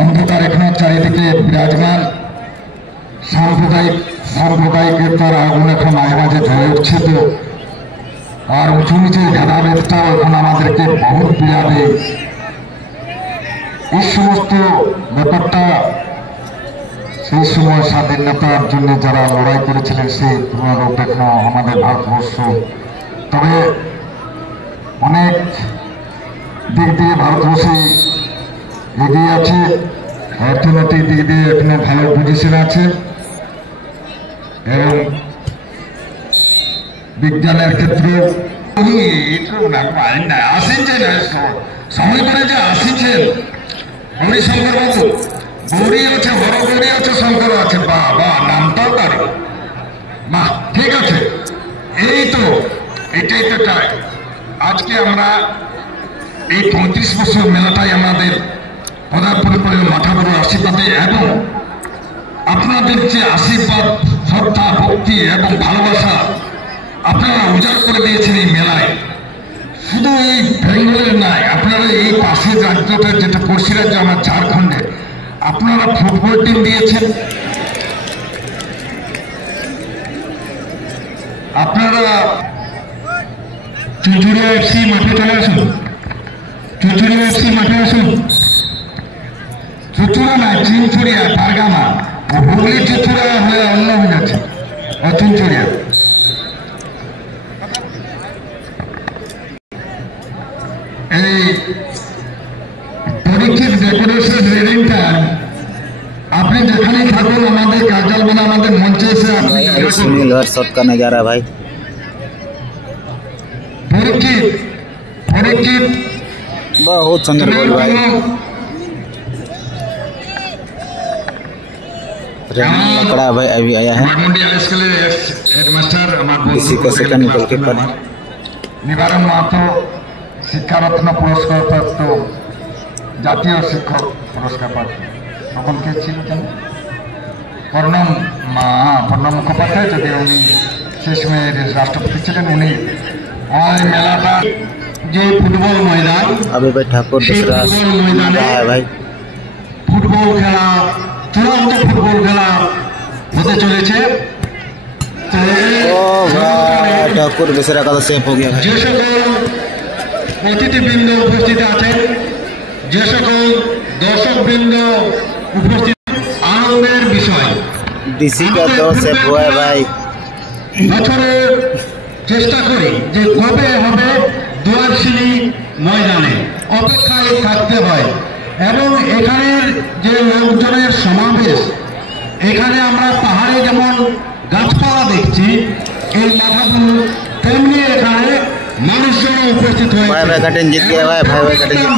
অন্ধকার এখনো চারিদিকে বিরাজমান। সাম্প্রদায়িকতার আগুন এখন মাঝে মাঝে জ্বলে উঠছে তো, আর উঁচু নিচের ভেদাভেদটাও এখন আমাদেরকে বহুত পীড়া দেয়। এই সমস্ত ব্যাপারটা সেই সময় স্বাধীনতার জন্য যারা লড়াই করেছিলেন সেই পুনরূপ এখনো আমাদের ভারতবর্ষ। তবে অনেক দিক দিয়ে ভারতবর্ষে এগিয়ে আছে, অর্থনৈতিক দিক দিয়ে এখনো ভালো পজিশন আছে এবং বিজ্ঞানের ক্ষেত্রে আসিছেন সময় করে যে আসিছেন গৌরী শঙ্কর বাবু। গৌরী আছে, বড় গৌরী আছে, শঙ্কর আছে, বা নামটাও তার মা। ঠিক আছে, এই তো এটাই তো চাই। আজকে আমরা এই 35 বছর মেলাটাই আমাদের পদার্পণের মাথা বড় আশীর্বাদে এবং আপনাদের যে আশীর্বাদ, শ্রদ্ধা, ভক্তি এবং ভালোবাসা আপনারা উজাড় করে দিয়েছেন এই মেলায়। শুধু এই বেঙ্গলের নয়, আপনারা এই পাশের রাজ্যটা যেটা পড়শি রাজ্য আমার ঝাড়খণ্ডে, আপনারা ফুটবল টিম দিয়েছেন, আপনারা চুচুড়িয়া এফসি মাঠে চলে আসুন, চুচুড়িয়া এফসি মাঠে আসুন। চুচুড়া না, চিনচুড়িয়া, পারগামা, হুগলি চুচুড়া হয়ে অন্য হয়ে যাচ্ছে, চিনচুড়িয়া। এই পরীক্ষিত ডেকোরেশন রেডিংটা আপনি যেখানেই থাকুন আমাদের কার্যালয় মানে আমাদের মঞ্চে এসে আপনি सुनील हर शॉट का नजारा भाई। परीक्षित बहुत सुंदर गोल भाई। लकड़ा भाई अभी आया है, इसी का सेकंड गोल कीपर निवारण महतो शिक्षारत्न पुरस्कार प्राप्त জাতীয় শিক্ষক পুরস্কার প্রাপ্ত তখন কে ছিল জানেন? প্রণব মুখোপাধ্যায়, যদি উনি সেই সময় রাষ্ট্রপতি ছিলেন। উনি ওই মেলাটা যে ফুটবল ময়দান, अभी भाई ठाकुर दूसरा है भाई। ফুটবল খেলা, চূড়ান্ত ফুটবল খেলা হতে চলেছে। ओ भाई ठाकुर दूसरा का तो सेफ हो गया। যে সকল অতিথিবৃন্দ উপস্থিত আছেন, যে সকল দর্শকবৃন্দ উপস্থিত, আনন্দের বিষয় डीसी का तो सेफ हुआ है भाई। বছরে চেষ্টা করি যে কবে হবে দুয়ারশিনী ময়দানে, অপেক্ষায় থাকতে হয়। এবং এখানের যে লোকজনের সমাবেশ, এখানে আমরা পাহাড়ে যেমন গাছপালা দেখছি এই মাথাগুলো, তেমনি এখানে মানুষজন উপস্থিত হয়েছে। भाई भाई कटिंग जीत गया भाई, भाई भाई कटिंग जीत गया।